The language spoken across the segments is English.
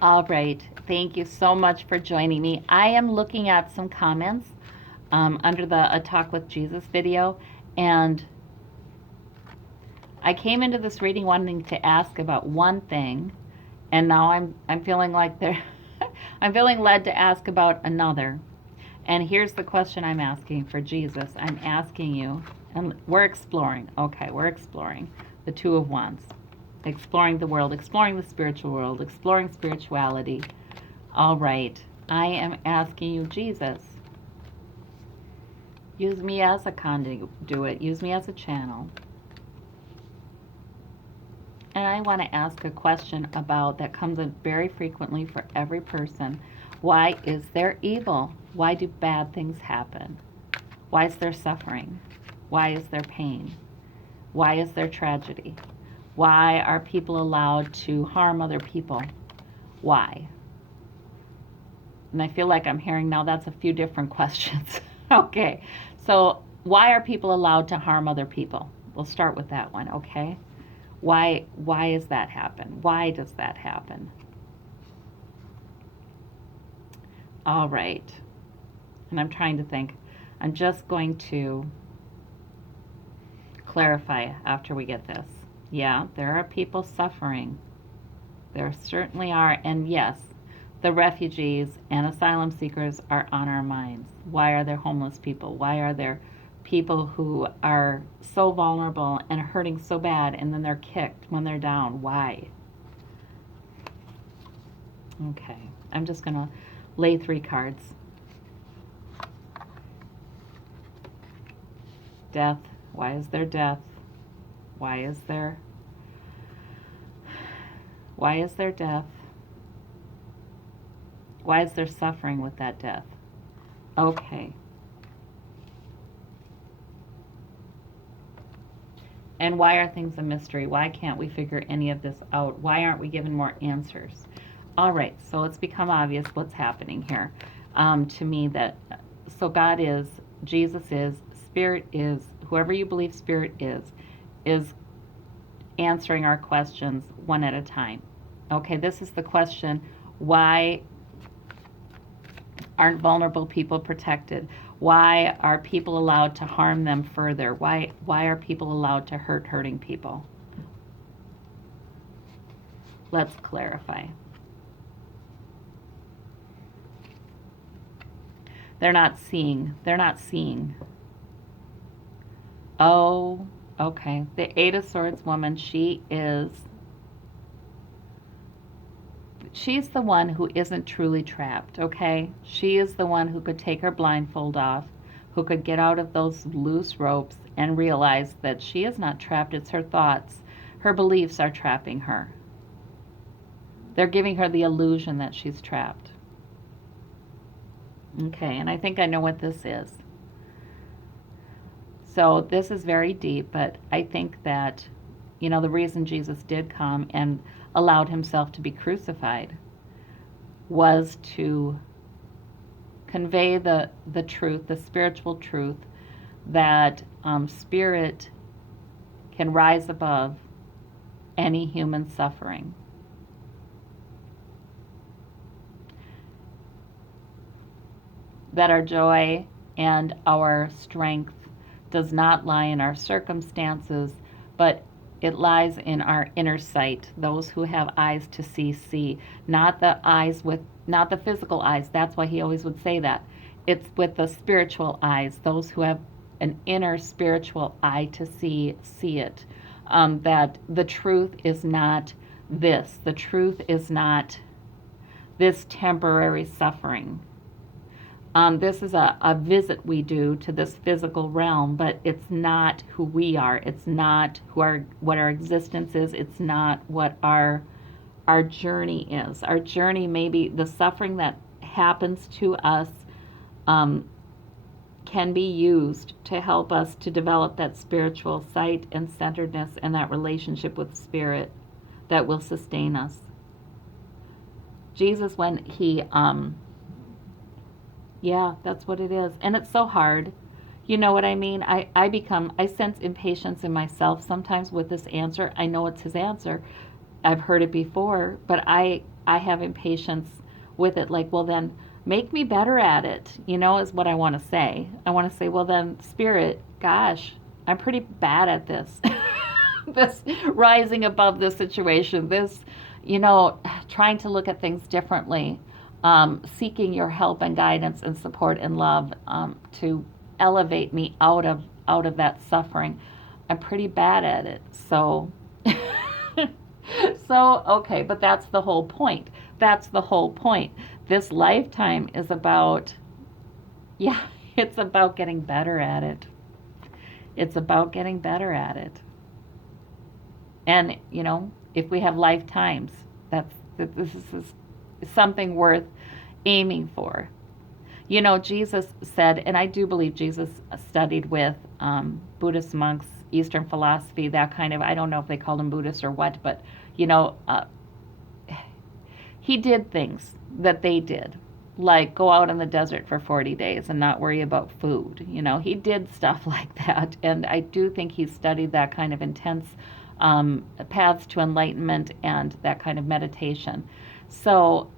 All right. Thank you so much for joining me. I am looking at some comments under the A Talk with Jesus video, and I came into this reading wanting to ask about one thing, and now I'm feeling like there I'm feeling led to ask about another. And here's the question I'm asking for Jesus. I'm asking you, and we're exploring. Okay, we're exploring the Two of Wands, exploring the world, exploring the spiritual world, exploring spirituality. All right, I am asking you, Jesus, use me as a conduit, use me as a channel. And I want to ask a question about that comes up very frequently for every person. Why is there evil? Why do bad things happen? Why is there suffering? Why is there pain? Why is there tragedy? Why are people allowed to harm other people? Why? And I feel like I'm hearing now that's a few different questions. Okay, so why are people allowed to harm other people? We'll start with that one, okay? Why does that happen? Why does that happen? All right. And I'm trying to think. I'm just going to clarify after we get this. Yeah, there are people suffering. There certainly are. And yes, the refugees and asylum seekers are on our minds. Why are there homeless people? Why are there people who are so vulnerable and hurting so bad and then they're kicked when they're down? Why? Okay, I'm just going to lay 3 cards. Death. Why is there death? Why is there death? Why is there suffering with that death? Okay. And why are things a mystery? Why can't we figure any of this out? Why aren't we given more answers? All right, so it's become obvious what's happening here to me that, so God is, Jesus is, Spirit is, whoever you believe Spirit is answering our questions one at a time. Okay, this is the question, why aren't vulnerable people protected? Why are people allowed to harm them further? Why are people allowed to hurting people? Let's clarify. They're not seeing. They're not seeing. Oh, okay. The Eight of Swords woman, she's the one who isn't truly trapped, okay? She is the one who could take her blindfold off, who could get out of those loose ropes and realize that she is not trapped. It's her thoughts. Her beliefs are trapping her. They're giving her the illusion that she's trapped. Okay, and I think I know what this is. So this is very deep, but I think that, you know, the reason Jesus did come and allowed himself to be crucified was to convey the truth, the spiritual truth, that spirit can rise above any human suffering. That our joy and our strength does not lie in our circumstances, but it lies in our inner sight. Those who have eyes to see, not the physical eyes. That's why he always would say that. It's with the spiritual eyes. Those who have an inner spiritual eye to see it. That the truth is not this. The truth is not this temporary suffering. This is a visit we do to this physical realm, but it's not who we are. It's not what our existence is. It's not what our journey is. Our journey, maybe the suffering that happens to us can be used to help us to develop that spiritual sight and centeredness and that relationship with Spirit that will sustain us. Jesus, when he yeah, that's what it is. And it's so hard. You know what I mean? I sense impatience in myself sometimes with this answer. I know it's his answer, I've heard it before, but I have impatience with it. Like, well, then make me better at it, is what I want to say. I want to say, well, then, Spirit, gosh, I'm pretty bad at this. This rising above this situation, this, trying to look at things differently, seeking your help and guidance and support and love, to elevate me out of that suffering. I'm pretty bad at it. So so okay, but that's the whole point. That's the whole point. This lifetime is about, yeah, it's about getting better at it. It's about getting better at it. And, if we have lifetimes, this is something worth aiming for. Jesus said, and I do believe Jesus studied with Buddhist monks, Eastern philosophy, that kind of, I don't know if they called him Buddhist or what, but, he did things that they did, like go out in the desert for 40 days and not worry about food. He did stuff like that. And I do think he studied that kind of intense paths to enlightenment and that kind of meditation. So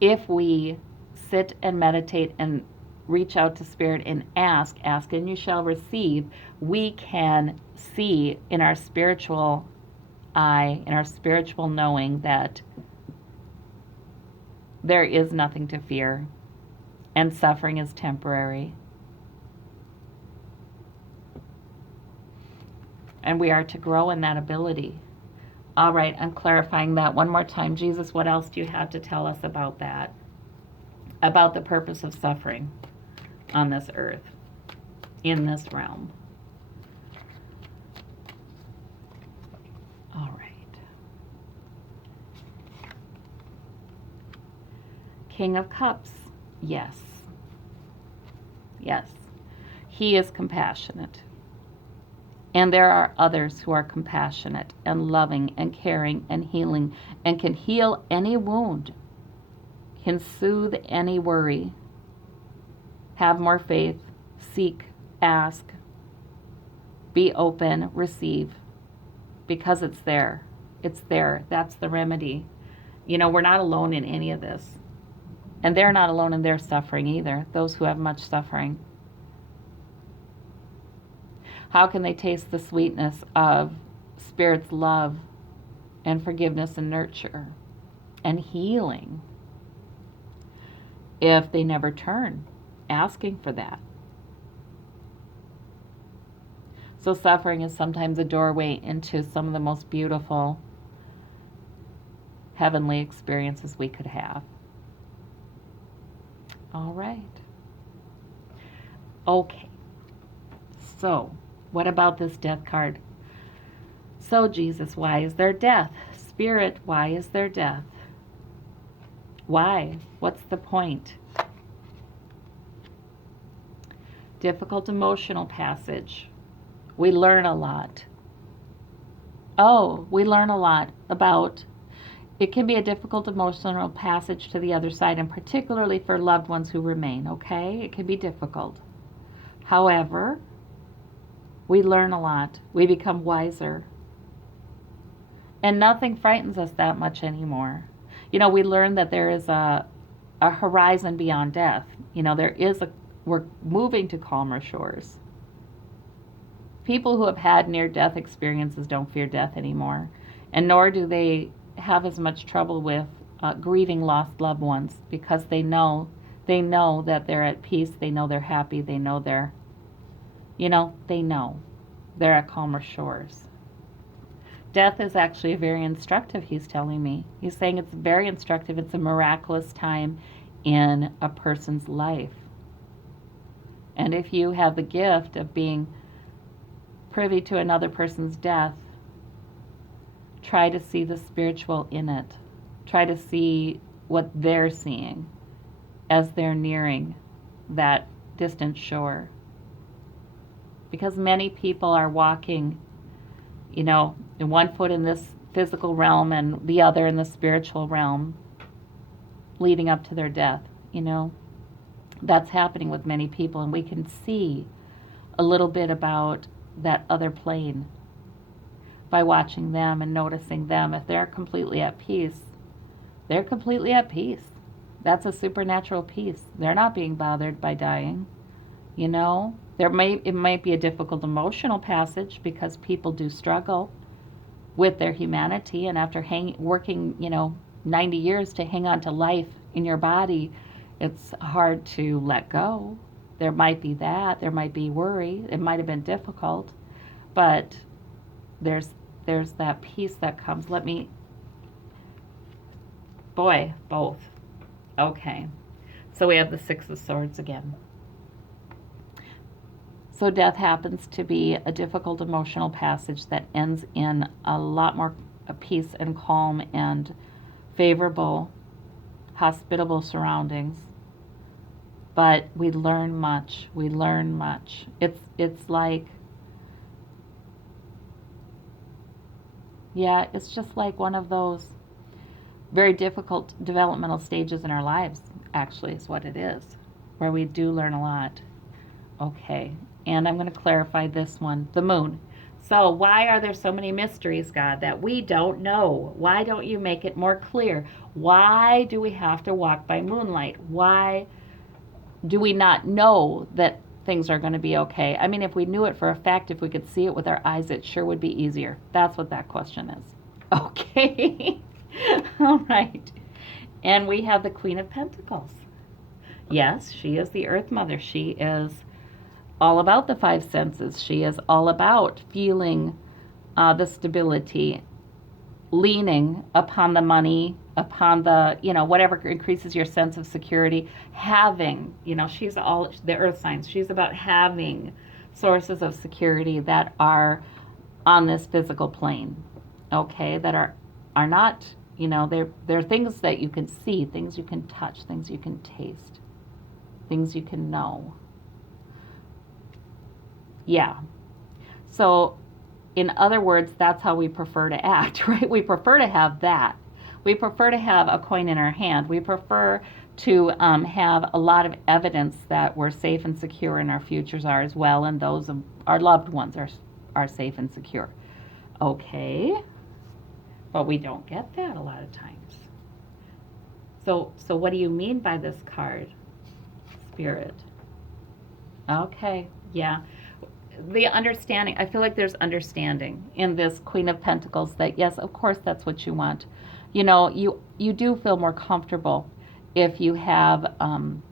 if we sit and meditate and reach out to Spirit and ask and you shall receive, we can see in our spiritual eye, in our spiritual knowing, that there is nothing to fear and suffering is temporary. And we are to grow in that ability. All right, I'm clarifying that one more time. Jesus, what else do you have to tell us about that? About the purpose of suffering on this earth, in this realm. All right. King of Cups, yes. Yes. He is compassionate. And there are others who are compassionate and loving and caring and healing and can heal any wound, can soothe any worry. Have more faith, seek, ask, be open, receive, because it's there. It's there. That's the remedy. We're not alone in any of this. And they're not alone in their suffering either, those who have much suffering. How can they taste the sweetness of Spirit's love and forgiveness and nurture and healing if they never turn, asking for that? So suffering is sometimes a doorway into some of the most beautiful heavenly experiences we could have. All right. Okay. So, what about this death card? So, Jesus, why is there death? Spirit, why is there death? Why? What's the point? Difficult emotional passage. We learn a lot. We learn a lot about. It can be a difficult emotional passage to the other side, and particularly for loved ones who remain, okay? It can be difficult. However, we learn a lot. We become wiser. And nothing frightens us that much anymore. We learn that there is a horizon beyond death. We're moving to calmer shores. People who have had near-death experiences don't fear death anymore, and nor do they have as much trouble with grieving lost loved ones, because they know that they're at peace, they know they're happy, they know they're at calmer shores. Death is actually very instructive, he's telling me. He's saying it's very instructive. It's a miraculous time in a person's life. And if you have the gift of being privy to another person's death, try to see the spiritual in it. Try to see what they're seeing as they're nearing that distant shore. Because many people are walking, in one foot in this physical realm and the other in the spiritual realm, leading up to their death. That's happening with many people, and we can see a little bit about that other plane. by watching them and noticing them. If they're completely at peace, they're completely at peace. That's a supernatural peace. They're not being bothered by dying. You know, it might be a difficult emotional passage because people do struggle with their humanity, and after working, 90 years to hang on to life in your body, it's hard to let go. There might be that. There might be worry. It might have been difficult, but there's that peace that comes. Both. Okay. So we have the Six of Swords again. So death happens to be a difficult emotional passage that ends in a lot more peace and calm and favorable, hospitable surroundings. But we learn much. It's like, yeah, it's just like one of those very difficult developmental stages in our lives, actually, is what it is, where we do learn a lot. Okay, and I'm going to clarify this one, the moon. So why are there so many mysteries, God, that we don't know? Why don't you make it more clear? Why do we have to walk by moonlight? Why do we not know that things are going to be okay? I mean, if we knew it for a fact, if we could see it with our eyes, it sure would be easier. That's what that question is. Okay. All right. And we have the Queen of Pentacles. Yes, she is the Earth Mother. She is all about the five senses. She is all about feeling the stability, leaning upon the money, upon the, whatever increases your sense of security, having, she's all the earth signs. She's about having sources of security that are on this physical plane, okay, that are not, they're things that you can see, things you can touch, things you can taste, things you can know. Yeah. So, in other words, that's how we prefer to act, right? We prefer to have that. We prefer to have a coin in our hand. We prefer to have a lot of evidence that we're safe and secure and our futures are as well, and those of our loved ones are safe and secure. Okay. But we don't get that a lot of times. So what do you mean by this card, Spirit? Okay, yeah. The understanding, I feel like there's understanding in this Queen of Pentacles that, yes, of course, that's what you want. You do feel more comfortable if you have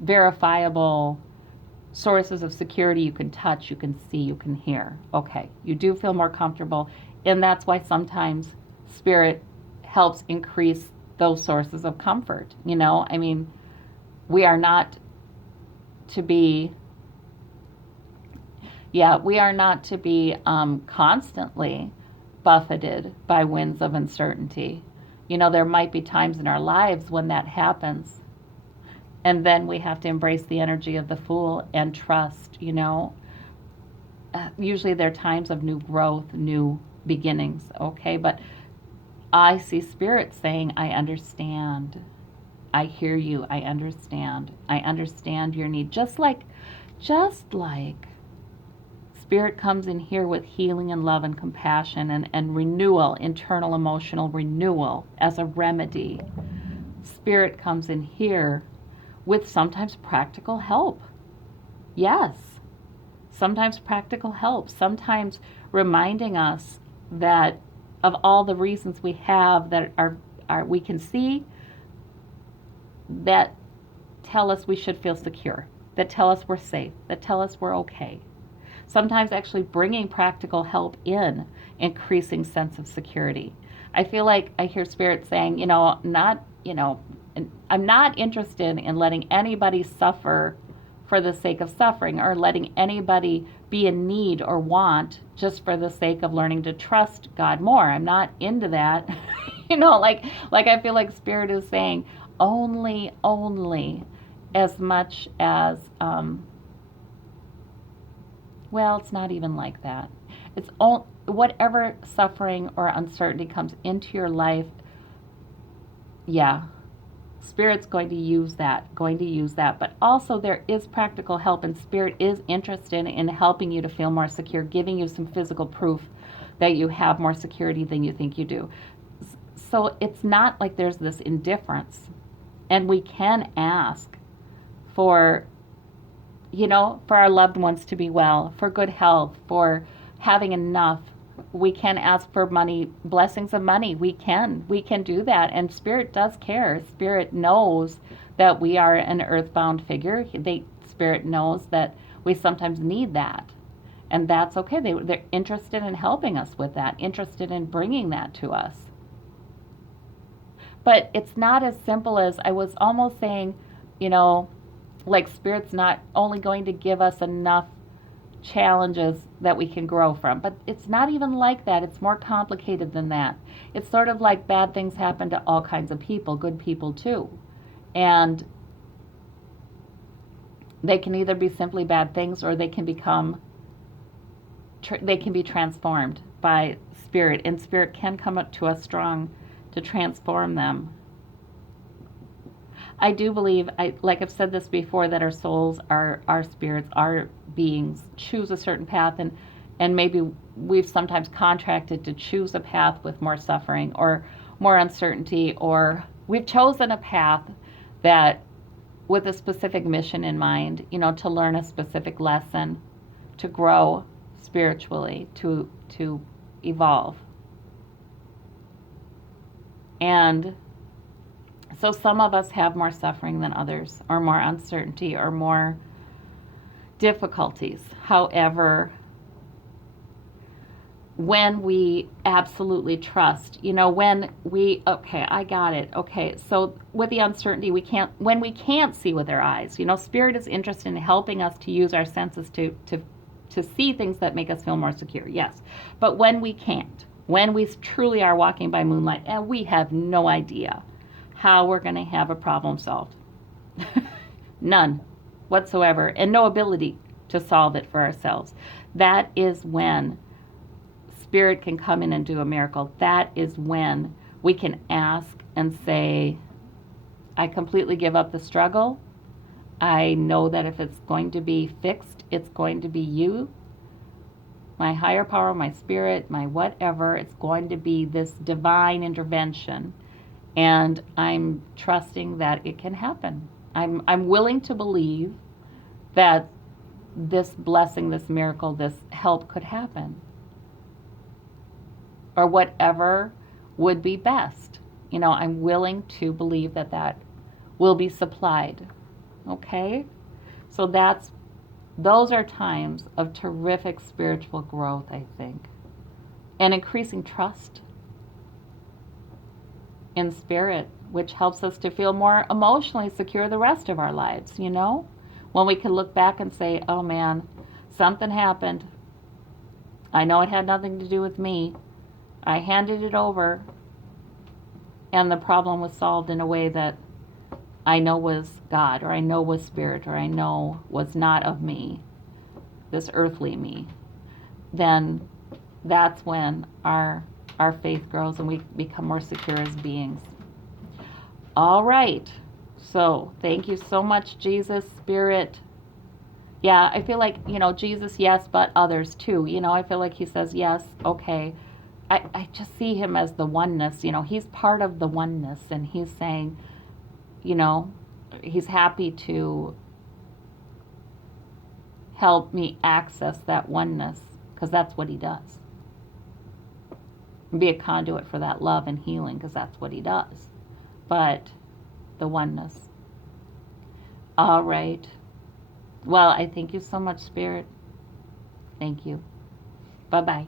verifiable sources of security you can touch, you can see, you can hear. Okay, you do feel more comfortable, and that's why sometimes Spirit helps increase those sources of comfort. I mean, we are not to be constantly buffeted by winds of uncertainty. There might be times in our lives when that happens, and then we have to embrace the energy of the Fool and trust. Usually there are times of new growth, new beginnings, okay? But I see Spirit saying, I understand. I hear you. I understand. I understand your need. Just like Spirit comes in here with healing and love and compassion and renewal, internal emotional renewal as a remedy. Spirit comes in here with sometimes practical help. Yes, sometimes practical help. Sometimes reminding us that of all the reasons we have that are we can see that tell us we should feel secure, that tell us we're safe, that tell us we're okay. Sometimes actually bringing practical help in, increasing sense of security. I feel like I hear Spirit saying, I'm not interested in letting anybody suffer for the sake of suffering, or letting anybody be in need or want just for the sake of learning to trust God more. I'm not into that. Like I feel like Spirit is saying only as much as, well, it's not even like that. It's all, whatever suffering or uncertainty comes into your life, yeah, Spirit's going to use that. But also there is practical help, and Spirit is interested in helping you to feel more secure, giving you some physical proof that you have more security than you think you do. So it's not like there's this indifference. And we can ask for, for our loved ones to be well, for good health, for having enough. We can ask for money, blessings of money. We can do that. And Spirit does care. Spirit knows that we are an earthbound figure. Spirit knows that we sometimes need that. And that's okay. They're interested in helping us with that, interested in bringing that to us. But it's not as simple as I was almost saying, like Spirit's not only going to give us enough challenges that we can grow from. But it's not even like that. It's more complicated than that. It's sort of like bad things happen to all kinds of people, good people too. And they can either be simply bad things or they can be transformed by Spirit. And Spirit can come up to us strong to transform them. I do believe, like I've said this before, that our souls, our spirits, our beings choose a certain path, and maybe we've sometimes contracted to choose a path with more suffering or more uncertainty, or we've chosen a path that with a specific mission in mind, to learn a specific lesson, to grow spiritually, to evolve. And so some of us have more suffering than others, or more uncertainty, or more difficulties. However, when we absolutely trust, when I got it. Okay, so with the uncertainty, when we can't see with our eyes, Spirit is interested in helping us to use our senses to see things that make us feel more secure. Yes, but when we can't, when we truly are walking by moonlight and we have no idea how we're going to have a problem solved. None whatsoever, and no ability to solve it for ourselves. That is when Spirit can come in and do a miracle. That is when we can ask and say, I completely give up the struggle. I know that if it's going to be fixed, it's going to be you, my higher power, my Spirit, my whatever. It's going to be this divine intervention. And I'm trusting that it can happen. I'm willing to believe that this blessing, this miracle, this help could happen. Or whatever would be best. I'm willing to believe that will be supplied. Okay? So those are times of terrific spiritual growth, I think. And increasing trust in Spirit, which helps us to feel more emotionally secure the rest of our lives, when we can look back and say, oh man, something happened. I know it had nothing to do with me. I handed it over and the problem was solved in a way that I know was God, or I know was Spirit, or I know was not of me, this earthly me. Then that's when our faith grows and we become more secure as beings. All right. So thank you so much, Jesus, Spirit. Yeah, I feel like, Jesus, yes, but others too. I feel like he says, yes, okay. I just see him as the oneness. He's part of the oneness, and he's saying, he's happy to help me access that oneness, because that's what he does. Be a conduit for that love and healing, because that's what he does. But the oneness. All right. Well, I thank you so much, Spirit. Thank you. Bye-bye.